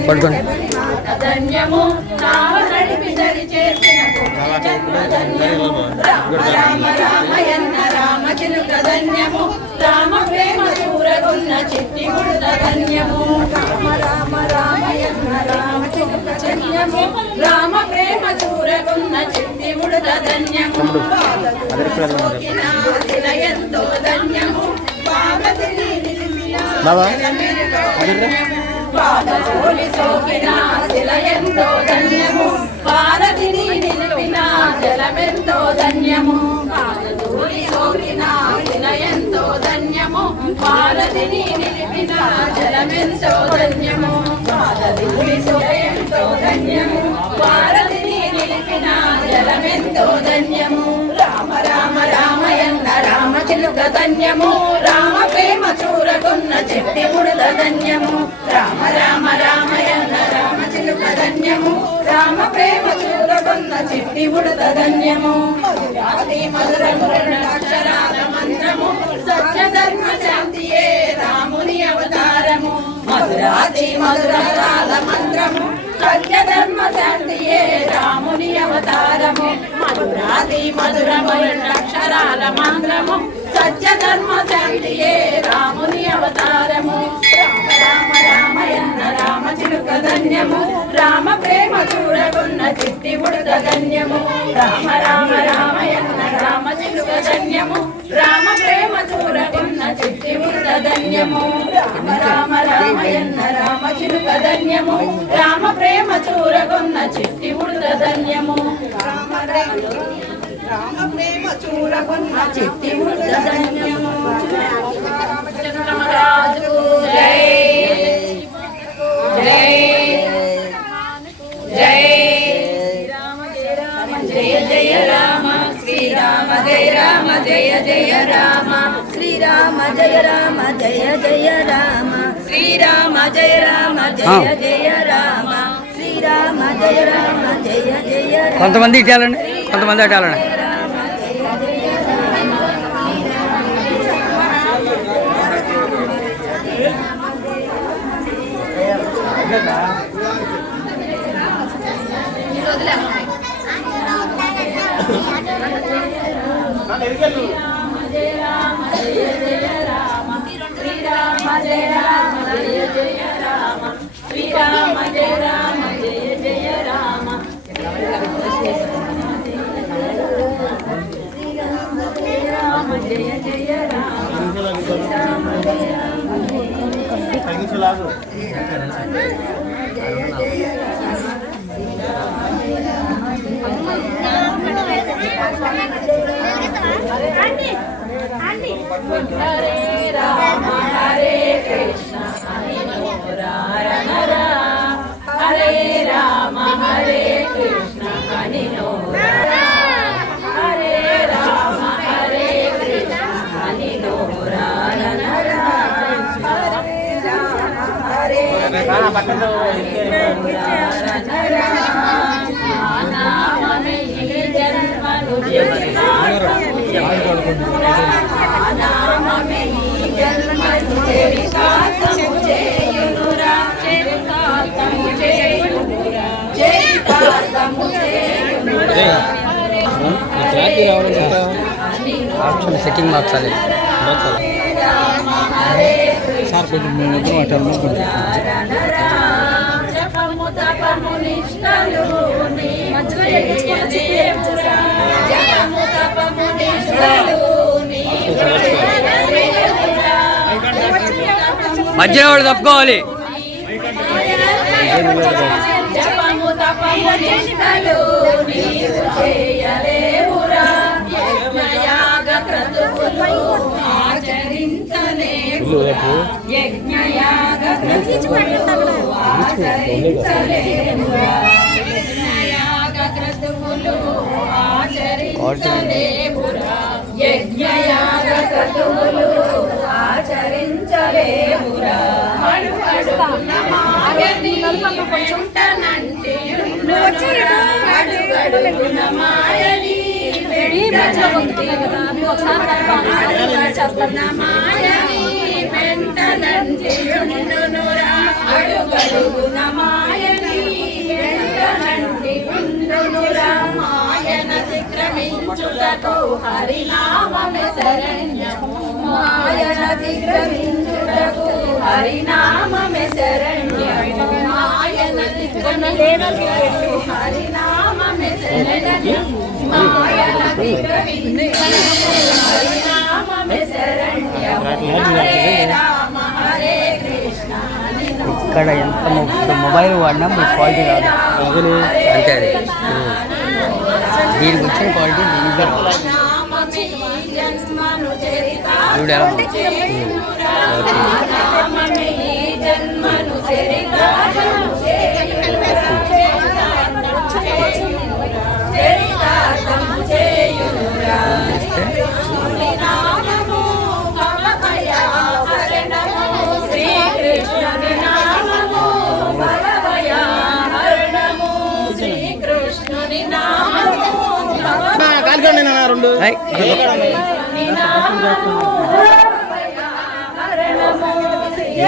పట్టుకోండి. రామ ప్రేమ చూరగున్న చిట్టి ముడత ధన్యము రామ రామయన్న రామ చిలుక ధన్యము రామ ప్రేమ చూరగున్న చిట్టి ముడత ధన్యము ఎంతో ధన్యము పాదతోలి సోకిన శిలయంతో ధన్యము పారతిని నిలిపిన జలమెంతో ధన్యము పాదతోలి సోకిన శిలయంతో ధన్యము పారతిని నిలిపిన జలమెంతో ధన్యము పాదతోలి సోకిన ధన్యము పారతిని నిలిపిన జలమెంతో ధన్యము రామ రామ రామయన్న రామ చిలుక ధన్యము రామ ప్రేమ చూరగొన్న చిట్టి ముడత ధన్యము రామ రామ రామయన్న రామ చిలుక ధన్యము రామ ప్రేమ చూరగొన్న చిట్టి ముడత ధన్యము మధురాది మధురమురణ అక్షరాల మంత్రము సత్య ధర్మ శాంతియే రాముని అవతారము మధురాది మధురాల మంత్రము సత్య ధర్మ శాంతియే రాముని అవతారము మధురాది మధురమురణ అక్షరాల మంత్రము సత్య ధర్మ శాంతియే రాముని అవతారము రామ రామ రామయన్న రామ చిలుక ధన్యము రామ ప్రేమ చూరగొన్న చిట్టి ముడత ధన్యము రామ రామ రామయన్న రామ చిలుక ధన్యము రామ ప్రేమ చూరగొన్న చిట్టి ముడత ధన్యము రామ రామ రామయన్న రామ చిలుక ధన్యము రామ ప్రేమ చూరగొన్న చిట్టి ముడత ధన్యము రామ రామ ప్రేమ చూరగొన్న చిట్టి ముడత ధన్యము రామరాజు జై జై జై రామ జయ రామ జయ జయ రామ శ్రీరామ జయ రామ జయ జయ రామ శ్రీరామ జయ రామ జయ జయ రామ శ్రీరామ జయ రామ జయ జయ రామ శ్రీరామ జయ రామ జయ జయ రామ. కొంతమంది ఇటాలండి, కొంతమంది అటాలండి. హరే రామ హరే కృష్ణ హరే రామ హరే కృష్ణ హరే రామ హరే కృష్ణ ఆప్షన్ సెట్టింగ్ మార్చాలి సార్ కొంచెం మేము ఇద్దరం మధ్యలో వాడు తప్పుకోవాలి. మాయని హరినామమే శరణ్యము మాయన దిగ్రమించుటకు హరినామమే శరణ్యము మాయన దిగ్రమించుటకు హరినామమే శరణ్యము మాయన దిగ్రమించుటకు హరినామమే శరణ్యము హరే రామ హరే కృష్ణ ఇక్కడ ఎంత మొబైల్ వాడినా మీ క్వాలిటీ రాదు అంతే అది దీనికి వచ్చిన క్వాలిటీ దీనికి రాదు చూడు ఎలా ఉంది.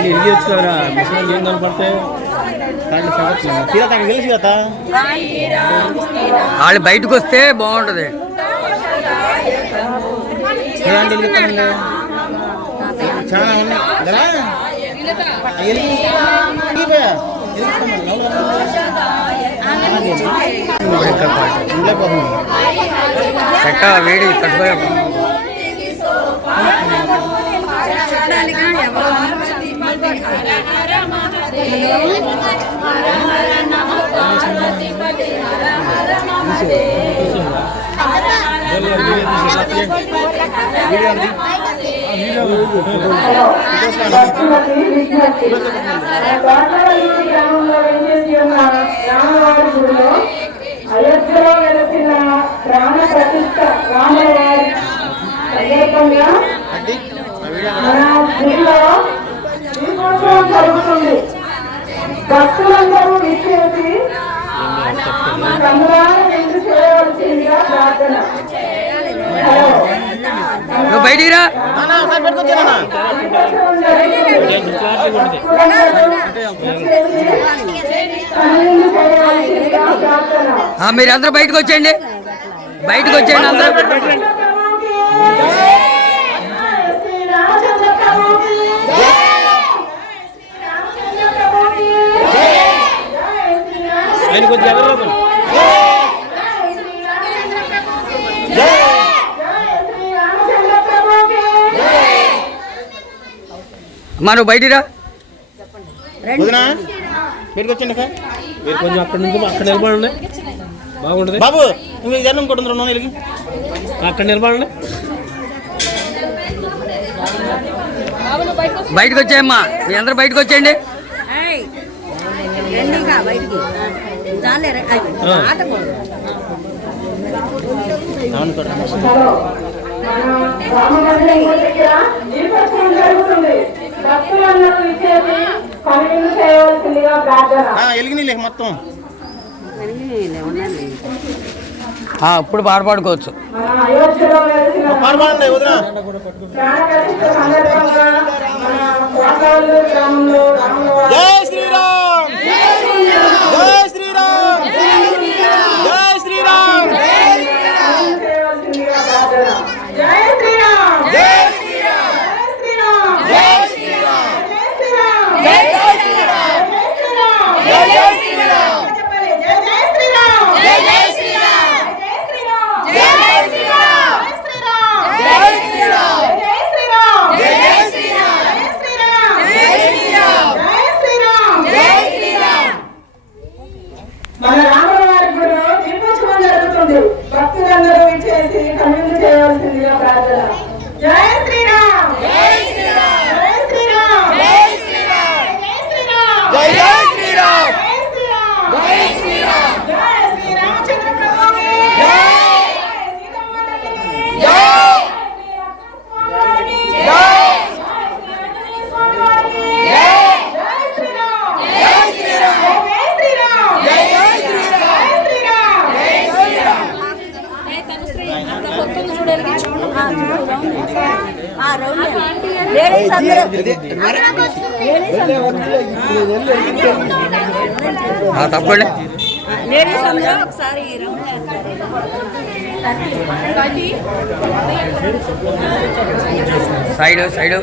ఇరిగేచ్చు కదరా మిషన్ ఏం కనపడితే తెలిసి కదా వాళ్ళు బయటకు వస్తే బాగుంటుంది. చాలా చెక్క వేడి తట్టుకోలే. అయోధ్యలో వెలసిన ప్రాణ ప్రతిష్ట రామవారి ప్రత్యేకంగా మన గుడిలో దీపోత్సవం జరుగుతుంది. భక్తులందరూ విచ్చేసి కనులారా విందు చేయవలసిందిగా ప్రార్థన. బయటికి రా. మీరందరూ బయటకు వచ్చేయండి, బయటకు వచ్చేయండి అందరూ. మనం బయటికి రా. బయటకు వచ్చండి మీరు కొంచెం అక్కడ నుంచి అక్కడ నిలబడండి, బాగుంటుంది. బాబు నువ్వు జనం కొట్టుంది 2 నెలలకి అక్కడ నిలబడండి. బయటకు వచ్చాయమ్మా, మీ అందరూ బయటకు వచ్చేయండి. ఎలిగిని మొత్తం ఇప్పుడు పాడుకోవచ్చు. పాడుకోండి వదిన. జై శ్రీరామ్, జై శ్రీరామ్, జై శ్రీరామ్, లేడీస్ అందరూ తప్పండి. లేడీస్ అందరూ ఒకసారి సైడు